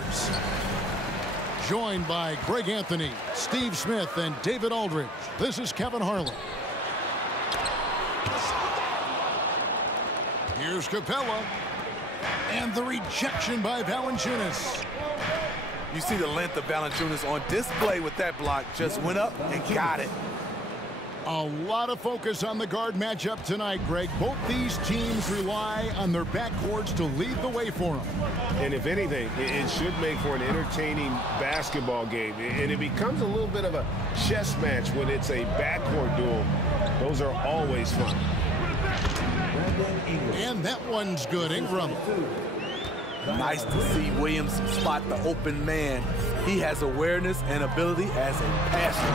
scores. Joined by Greg Anthony, Steve Smith, and David Aldridge, this is Kevin Harlan. Here's Capella. And the rejection by Valanciunas. You see the length of Valanciunas on display with that block. Just went up and got it. A lot of focus on the guard matchup tonight, Greg. Both these teams rely on their backcourts to lead the way for them. And if anything, it should make for an entertaining basketball game. And it becomes a little bit of a chess match when it's a backcourt duel. Those are always fun. And that one's good. Ingram. Nice to see Williams spot the open man. He has awareness and ability as a passer.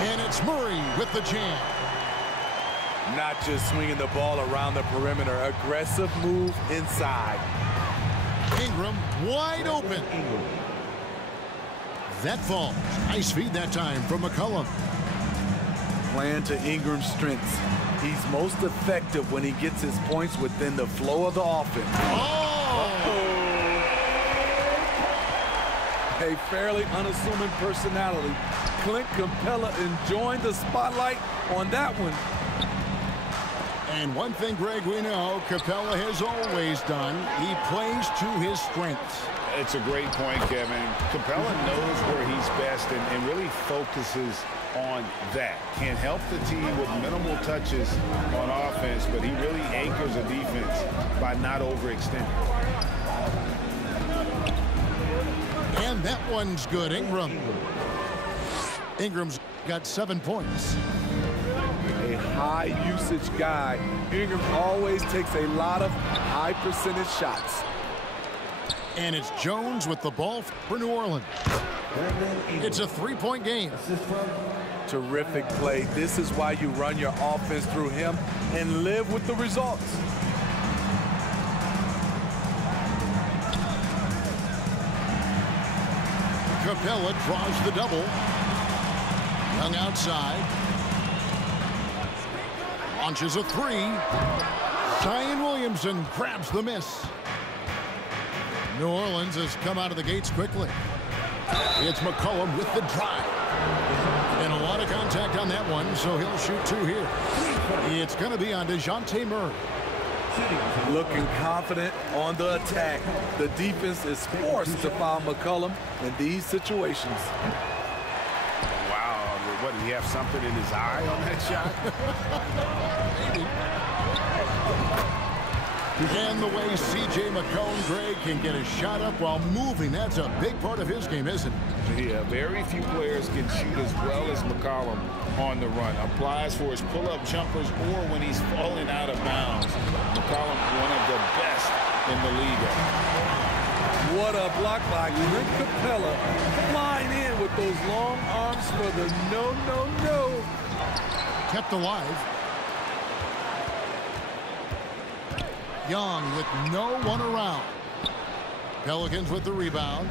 And it's Murray with the jam. Not just swinging the ball around the perimeter. Aggressive move inside. Ingram wide open. That falls. Nice feed that time from McCollum. Playing to Ingram's strengths. He's most effective when he gets his points within the flow of the offense. A fairly unassuming personality. Clint Capella enjoying the spotlight on that one. And one thing, Greg, we know Capella has always done, he plays to his strengths. It's a great point, Kevin. Capella knows where he's best and really focuses on that. Can help the team with minimal touches on offense, but he really anchors a defense by not overextending. And that one's good. Ingram. Ingram's got 7 points. A high usage guy. Ingram always takes a lot of high percentage shots. And it's Jones with the ball for New Orleans. It's a 3-point game. Terrific play. This is why you run your offense through him and live with the results. Capella draws the double. Young outside. Launches a 3. Zion Williamson grabs the miss. New Orleans has come out of the gates quickly. It's McCollum with the drive. And a lot of contact on that one, so he'll shoot 2 here. It's going to be on DeJounte Murray. Looking confident on the attack. The defense is forced to foul McCollum in these situations. Wow, what, did he have something in his eye on that shot? Maybe. And the way C.J. McCollum, Greg, can get a shot up while moving, that's a big part of his game, isn't it? Yeah, very few players can shoot as well as McCollum on the run. Applies for his pull-up jumpers or when he's falling out of bounds. McCollum, one of the best in the league. What a block by Clint Capella. Flying in with those long arms for the no. Kept alive. Young with no one around. Pelicans with the rebound.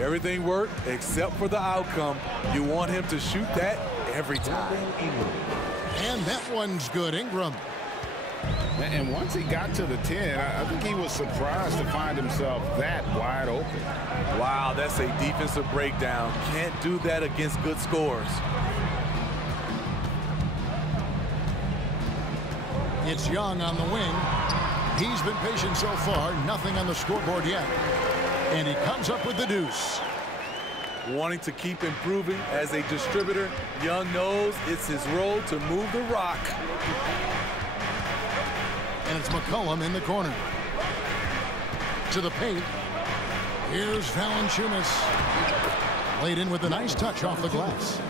Everything worked except for the outcome. You want him to shoot that every time. And that one's good. Ingram. And once he got to the 10, I think he was surprised to find himself that wide open. Wow, that's a defensive breakdown. Can't do that against good scores. It's Young on the wing. He's been patient so far. Nothing on the scoreboard yet. And he comes up with the deuce. Wanting to keep improving as a distributor, Young knows it's his role to move the rock. And it's McCollum in the corner. To the paint. Here's Valanciunas. Laid in with a nice touch off the glass.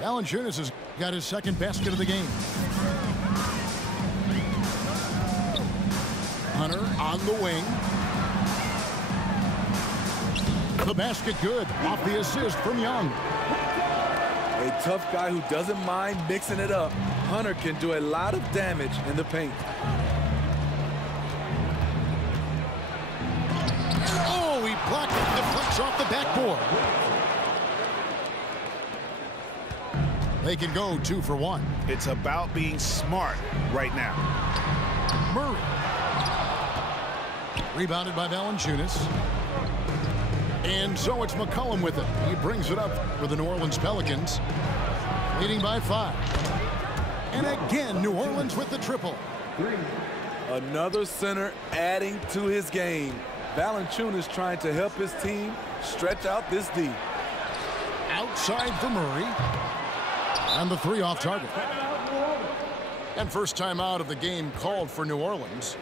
Valanciunas has got his second basket of the game. Hunter on the wing. The basket good off the assist from Young. A tough guy who doesn't mind mixing it up. Hunter can do a lot of damage in the paint. Oh, he blocked it. Deflects off the backboard. They can go 2 for 1. It's about being smart right now. Murray. Rebounded by Valanciunas. And so it's McCollum with it. He brings it up for the New Orleans Pelicans, leading by 5. And again, New Orleans with the triple. Another center adding to his game. Valanciunas trying to help his team stretch out this D. Outside for Murray. And the 3 off target. And first time out of the game called for New Orleans.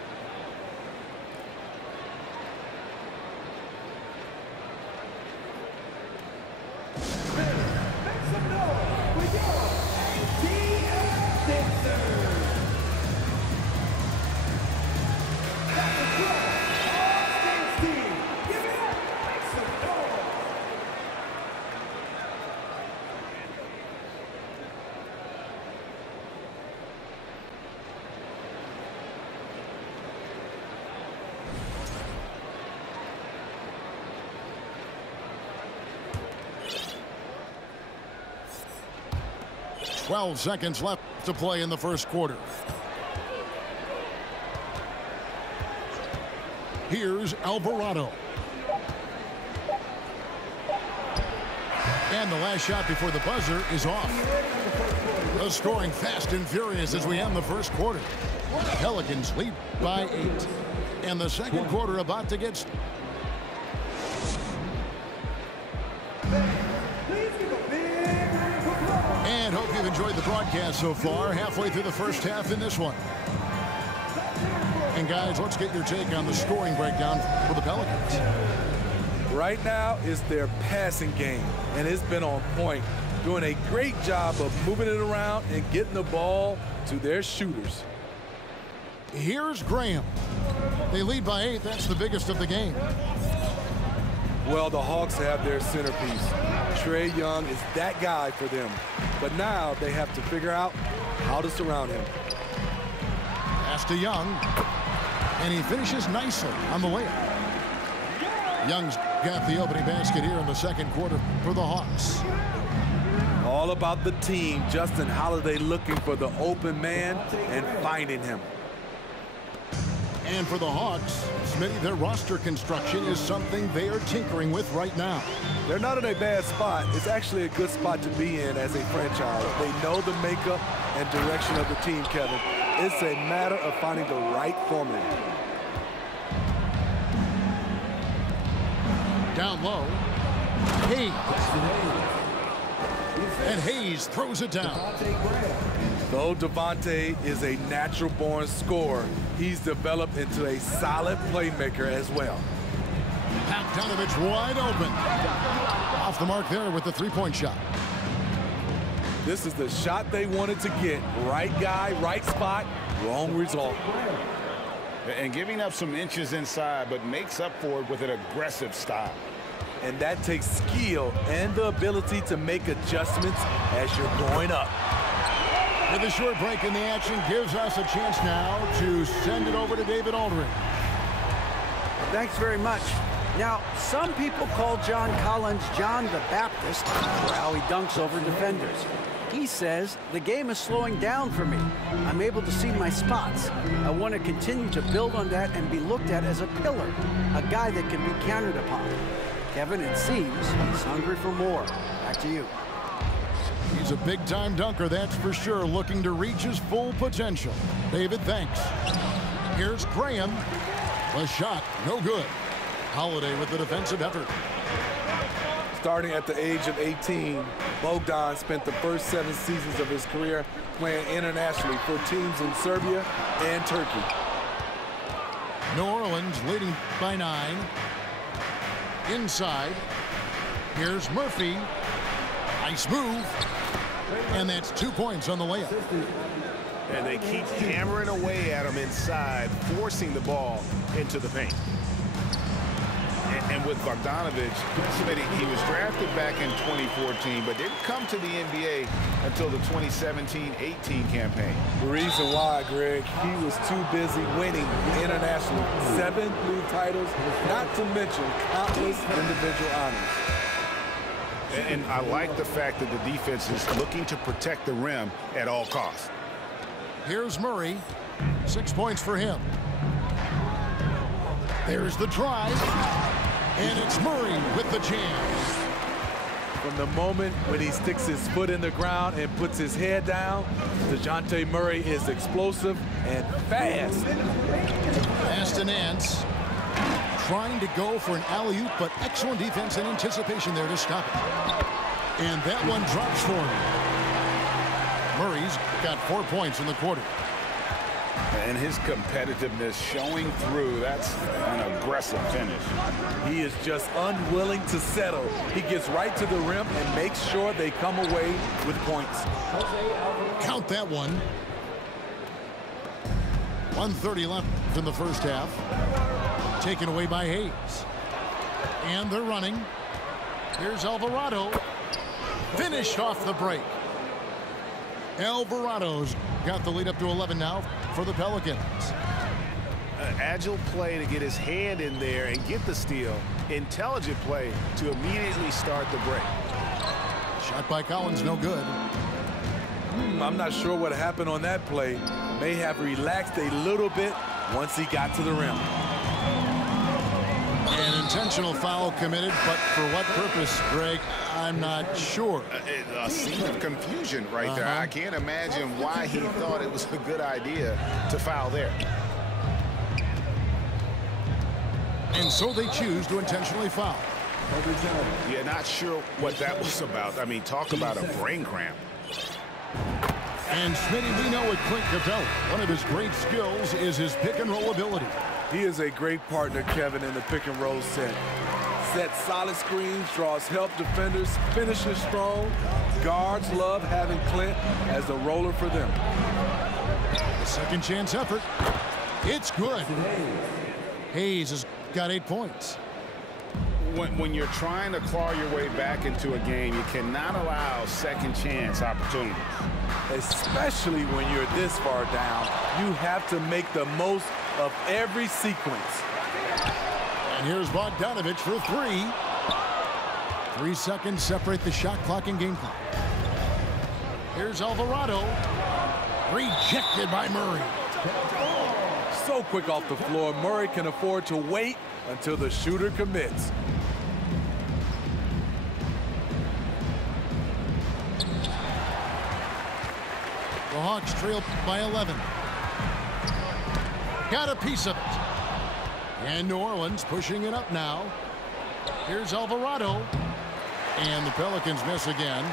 Twelve seconds left to play in the first quarter. Here's Alvarado. And the last shot before the buzzer is off. The scoring fast and furious as we end the first quarter. Pelicans lead by 8. And the second quarter about to get started. And hope you've enjoyed the broadcast so far. Halfway through the first half in this one. And guys, let's get your take on the scoring breakdown for the Pelicans. Right now is their passing game, and it's been on point. Doing a great job of moving it around and getting the ball to their shooters. Here's Graham. They lead by 8. That's the biggest of the game. Well, the Hawks have their centerpiece. Trae Young is that guy for them. But now they have to figure out how to surround him. Pass to Young. And he finishes nicely on the layup. Young's got the opening basket here in the second quarter for the Hawks. All about the team. Justin Holiday looking for the open man and finding him. And for the Hawks, Smitty, their roster construction is something they are tinkering with right now. They're not in a bad spot. It's actually a good spot to be in as a franchise. They know the makeup and direction of the team, Kevin. It's a matter of finding the right formula. Down low. Hayes. And Hayes throws it down. Though Devontae is a natural-born scorer, he's developed into a solid playmaker as well. Bogdanovich wide open. Off the mark there with the three-point shot. This is the shot they wanted to get. Right guy, right spot, wrong result. And giving up some inches inside, but makes up for it with an aggressive style. And that takes skill and the ability to make adjustments as you're going up. With a short break in the action gives us a chance now to send it over to David Aldridge. Thanks very much. Now, some people call John Collins John the Baptist for how he dunks over defenders. He says, the game is slowing down for me. I'm able to see my spots. I want to continue to build on that and be looked at as a pillar, a guy that can be counted upon. Kevin, it seems he's hungry for more. Back to you. He's a big-time dunker, that's for sure, looking to reach his full potential. David, thanks. Here's Graham. The shot, no good. Holiday with the defensive effort. Starting at the age of 18, Bogdan spent the first 7 seasons of his career playing internationally for teams in Serbia and Turkey. New Orleans leading by 9. Inside. Here's Murphy. Nice move. And that's 2 points on the layup. And they keep hammering away at him inside, forcing the ball into the paint. And with Bogdanovich, he was drafted back in 2014, but didn't come to the NBA until the 2017-18 campaign. The reason why, Greg, he was too busy winning internationally. 7 league titles, not to mention countless individual honors. And I like the fact that the defense is looking to protect the rim at all costs. Here's Murray. 6 points for him. There's the drive. And it's Murray with the jam. From the moment when he sticks his foot in the ground and puts his head down, DeJounte Murray is explosive and fast. Fast and Nance trying to go for an alley-oop, but excellent defense and anticipation there to stop it. And that one drops for him. Murray's got 4 points in the quarter. And his competitiveness showing through. That's an aggressive finish. He is just unwilling to settle. He gets right to the rim and makes sure they come away with points. Count that one. 1:30 left in the first half. Taken away by Hayes. And they're running. Here's Alvarado. Finished off the break. Alvarado's got the lead up to 11 now for the Pelicans. An agile play to get his hand in there and get the steal. Intelligent play to immediately start the break. Shot by Collins, no good. I'm not sure what happened on that play. May have relaxed a little bit once he got to the rim. An intentional foul committed, but for what purpose, Greg, I'm not sure. A scene of confusion right there. I can't imagine why he thought it was a good idea to foul there. And so they choose to intentionally foul. Yeah, not sure what that was about. I mean, talk about a brain cramp. And Smitty, we know with Clint Capella, one of his great skills is his pick and roll ability. He is a great partner, Kevin, in the pick and roll set. Sets solid screens, draws help defenders, finishes strong. Guards love having Clint as a roller for them. Second chance effort. It's good. Hayes has got 8 points. When you're trying to claw your way back into a game, you cannot allow second chance opportunities. Especially when you're this far down, you have to make the most of every sequence. And here's Bogdanovich for 3. 3 seconds separate the shot clock and game clock. Here's Alvarado. Rejected by Murray. So quick off the floor, Murray can afford to wait until the shooter commits. The Hawks trail by 11. Got a piece of it. And New Orleans pushing it up now. Here's Alvarado. And the Pelicans miss again.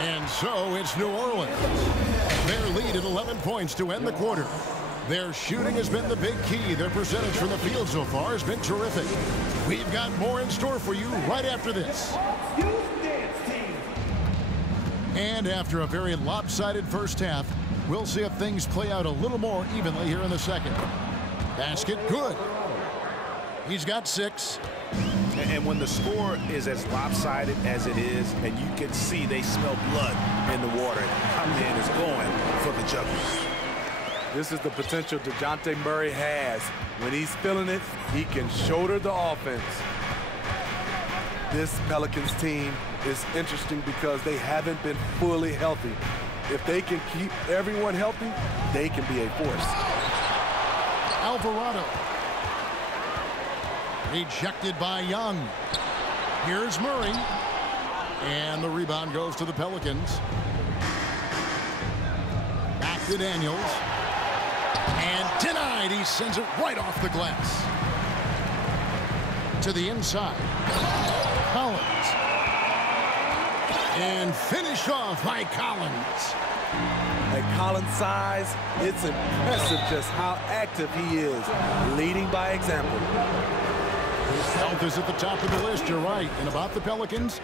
And so it's New Orleans. Their lead at 11 points to end the quarter. Their shooting has been the big key. Their percentage from the field so far has been terrific. We've got more in store for you right after this. And after a very lopsided first half, we'll see if things play out a little more evenly here in the second. Basket good. He's got 6. And when the score is as lopsided as it is, and you can see they smell blood in the water, our man is going for the jugular. This is the potential DeJounte Murray has. When he's feeling it, he can shoulder the offense. This Pelicans team is interesting because they haven't been fully healthy. If they can keep everyone healthy, they can be a force. Alvarado. Rejected by Young. Here's Murray. And the rebound goes to the Pelicans. Back to Daniels. And denied. He sends it right off the glass. To the inside. Collins. And finished off by Collins. At Collins' size, it's impressive just how active he is, leading by example. Health is at the top of the list, you're right. And about the Pelicans,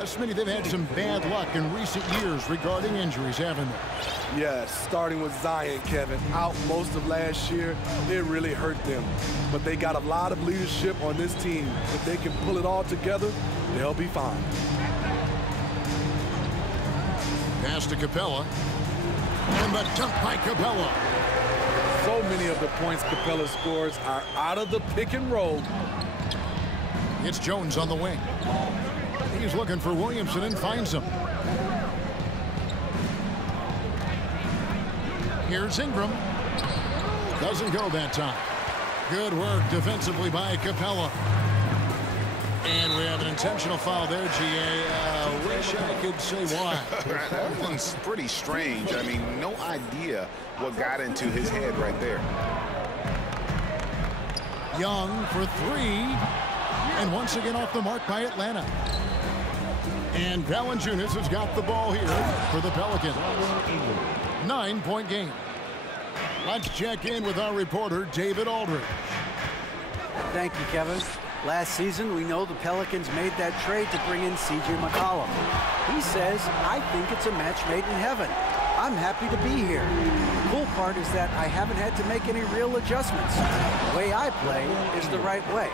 Smitty, they've had some bad luck in recent years regarding injuries, haven't they? Yes, starting with Zion, Kevin, out most of last year, it really hurt them. But they got a lot of leadership on this team. If they can pull it all together, they'll be fine. Pass to Capella. And the dunk by Capella. So many of the points Capella scores are out of the pick and roll. It's Jones on the wing. He's looking for Williamson and finds him. Here's Ingram. Doesn't go that time. Good work defensively by Capella. And we have an intentional foul there, G.A. Wish I could say why. That one's pretty strange. I mean, no idea what got into his head right there. Young for three. And once again off the mark by Atlanta. And Valanciunas has got the ball here for the Pelicans. 9-point game. Let's check in with our reporter, David Aldridge. Thank you, Kevin. Last season, we know the Pelicans made that trade to bring in C.J. McCollum. He says, I think it's a match made in heaven. I'm happy to be here. The cool part is that I haven't had to make any real adjustments. The way I play is the right way.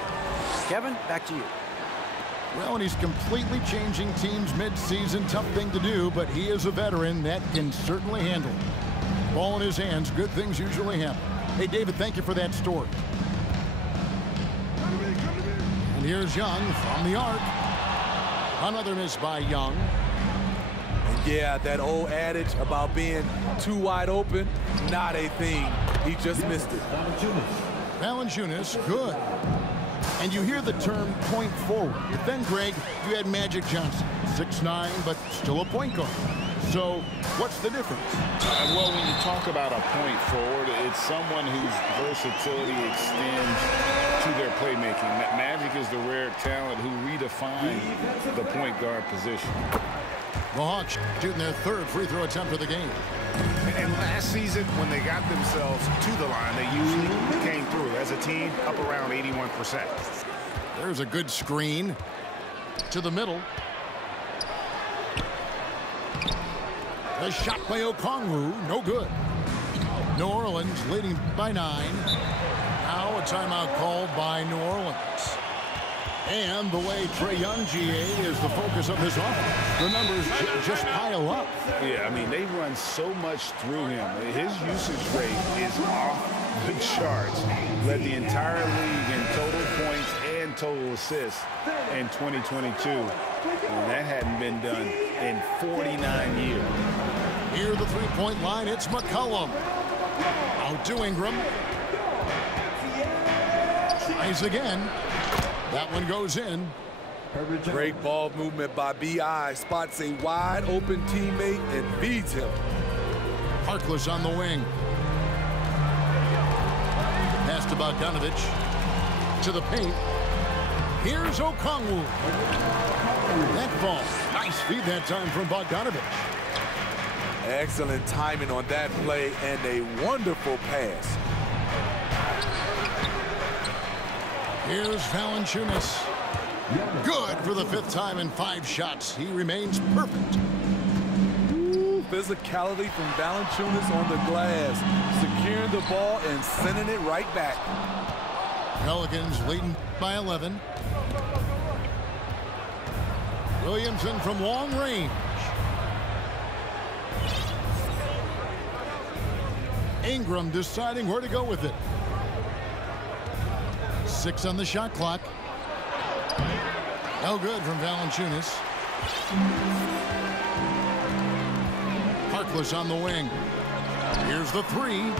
Kevin, back to you. Well, and he's completely changing teams mid-season. Tough thing to do, but he is a veteran that can certainly handle it. Ball in his hands, good things usually happen. Hey, David, thank you for that story. And here's Young from the arc. Another miss by Young. And yeah, that old adage about being too wide open, not a thing. He just missed it. Valanciunas, good. And you hear the term point forward. Then, Greg, you had Magic Johnson, 6'9", but still a point guard. So what's the difference? Well, when you talk about a point forward, it's someone whose versatility extends to their playmaking. Magic is the rare talent who redefined the point guard position. The Hawks shooting their third free throw attempt of the game. And last season, when they got themselves to the line, they usually came through. As a team, up around 81%. There's a good screen to the middle. The shot by Okongwu, no good. New Orleans leading by 9. Now a timeout called by New Orleans. And the way Trae Young, GA, is the focus of this offense. The numbers just pile up. Yeah, I mean, they run so much through him. His usage rate is off the charts. Led the entire league in total points and total assists in 2022. And that hadn't been done in 49 years. Near the three-point line, it's McCollum. Out to Ingram. Tries again. That one goes in. Great ball movement by B.I. Spots a wide open teammate and feeds him. Harkless on the wing. Pass to Bogdanovich. To the paint. Here's Okongwu. That ball. Nice feed that time from Bogdanovich. Excellent timing on that play and a wonderful pass. Here's Valanciunas. Good for the 5th time in 5 shots. He remains perfect. Ooh, physicality from Valanciunas on the glass. Securing the ball and sending it right back. Pelicans leading by 11. Williamson from long range. Ingram deciding where to go with it. 6 on the shot clock. No good from Valanciunas. Harkless on the wing. Here's the 3.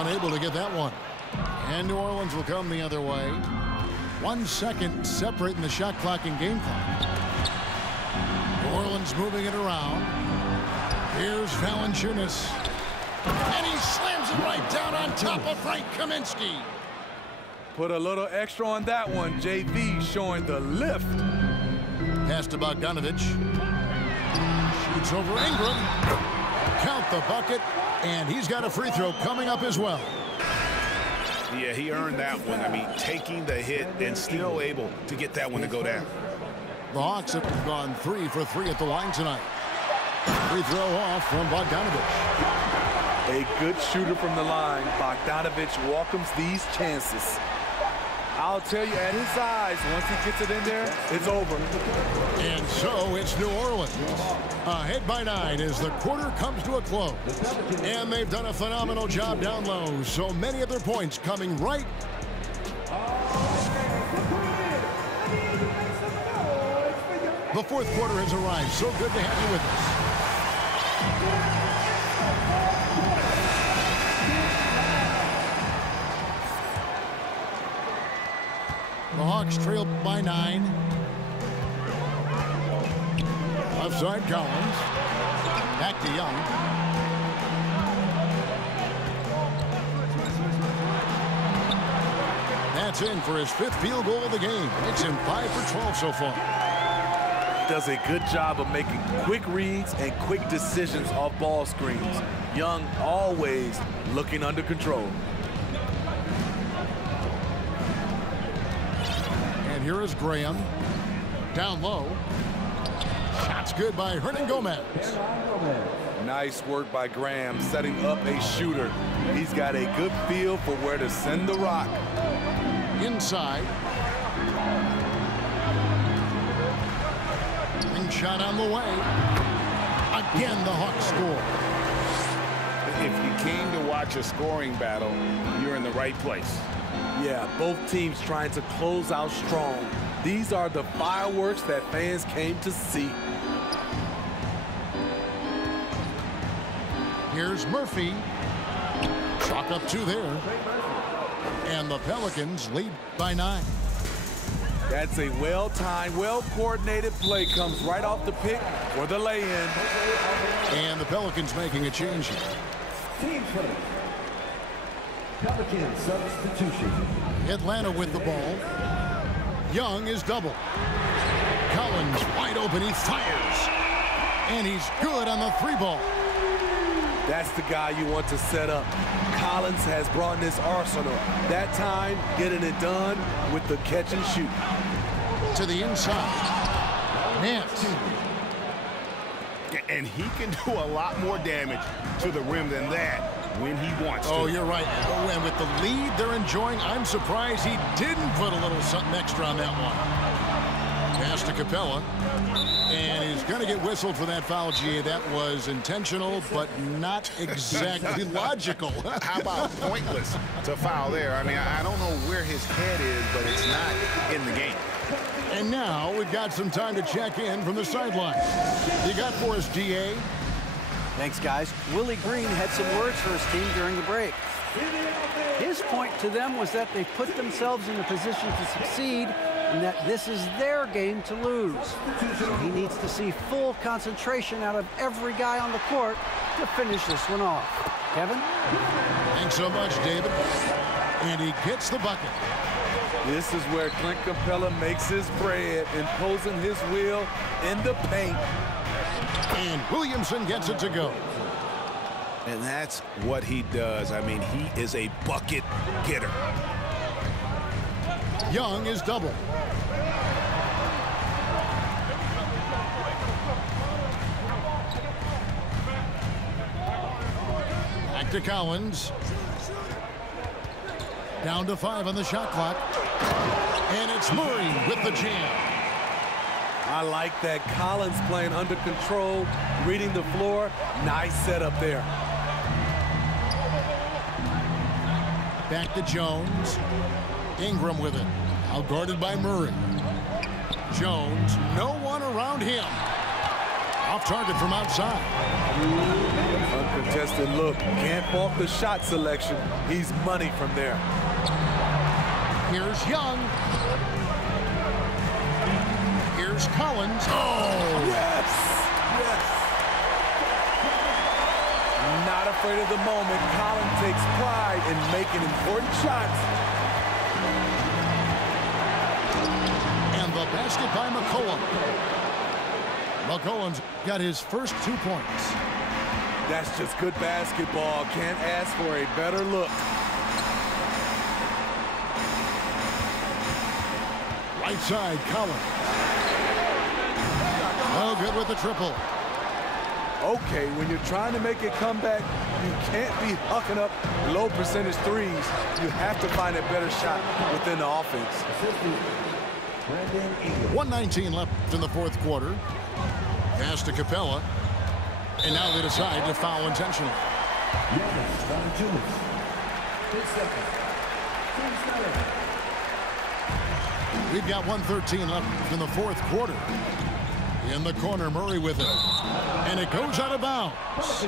Unable to get that one. And New Orleans will come the other way. 1 second separating the shot clock and game clock. New Orleans moving it around. Here's Valanciunas. And he slams it right down on top of Frank Kaminsky. Put a little extra on that one. JV showing the lift. Pass to Bogdanovich. Shoots over Ingram. Count the bucket. And he's got a free throw coming up as well. Yeah, he earned that one. I mean, taking the hit and still able to get that one to go down. The Hawks have gone 3 for 3 at the line tonight. Free throw off from Bogdanovich. A good shooter from the line. Bogdanovich welcomes these chances. I'll tell you, at his eyes, once he gets it in there, it's over. And so it's New Orleans. Ahead by 9 as the quarter comes to a close. And they've done a phenomenal job down low. So many of their points coming right. The 4th quarter has arrived. So good to have you with us. Hawks trail by 9. Left side, Collins. Back to Young. That's in for his 5th field goal of the game. Makes him 5 for 12 so far. Does a good job of making quick reads and quick decisions off ball screens. Young always looking under control. And here is Graham. Down low. Shot's good by Hernan Gomez. Nice work by Graham setting up a shooter. He's got a good feel for where to send the rock. Inside. Ring shot on the way. Again, the Hawks score. If you came to watch a scoring battle, you're in the right place. Yeah, both teams trying to close out strong. These are the fireworks that fans came to see. Here's Murphy. Chalk up 2 there. And the Pelicans lead by 9. That's a well-timed, well-coordinated play. Comes right off the pick for the lay-in. And the Pelicans making a change here. Team change. Pelican substitution. Atlanta with the ball. Young is double. Collins wide open. He fires. And he's good on the 3-ball. That's the guy you want to set up. Collins has brought in his arsenal. That time, getting it done with the catch and shoot. To the inside. Nance. And he can do a lot more damage to the rim than that when he wants to. Oh, you're right. Oh, and with the lead they're enjoying, I'm surprised he didn't put a little something extra on that one. Pass to Capella. And he's going to get whistled for that foul, G. That was intentional, but not exactly logical. How about pointless to foul there? I mean, I don't know where his head is, but it's not in the game. And now we've got some time to check in from the sideline. You got for us, DA? Thanks, guys. Willie Green had some words for his team during the break. His point to them was that they put themselves in a position to succeed and that this is their game to lose. So he needs to see full concentration out of every guy on the court to finish this one off. Kevin? Thanks so much, David. And he gets the bucket. This is where Clint Capella makes his bread, imposing his will in the paint. And Williamson gets it to go. And that's what he does. I mean, he is a bucket getter. Young is double. Back to Collins. Down to 5 on the shot clock. And it's Murray with the jam. I like that. Collins playing under control, reading the floor. Nice setup there. Back to Jones. Ingram with it. Out guarded by Murray. Jones, no one around him. Off target from outside. Uncontested look. Can't fault the shot selection. He's money from there. Here's Young. Here's Collins. Oh! Yes! Yes! Not afraid of the moment. Collins takes pride in making important shots. And the basket by McCollum. McCollum's got his first 2 points. That's just good basketball. Can't ask for a better look. Right side, Collins. Oh, good with the triple. Okay, when you're trying to make a comeback, you can't be hucking up low percentage threes. You have to find a better shot within the offense. 1:19 left in the 4th quarter. Pass to Capella. And now they decide to foul intentionally. We've got 1:13 left in the 4th quarter. In the corner, Murray with it. And it goes out of bounds.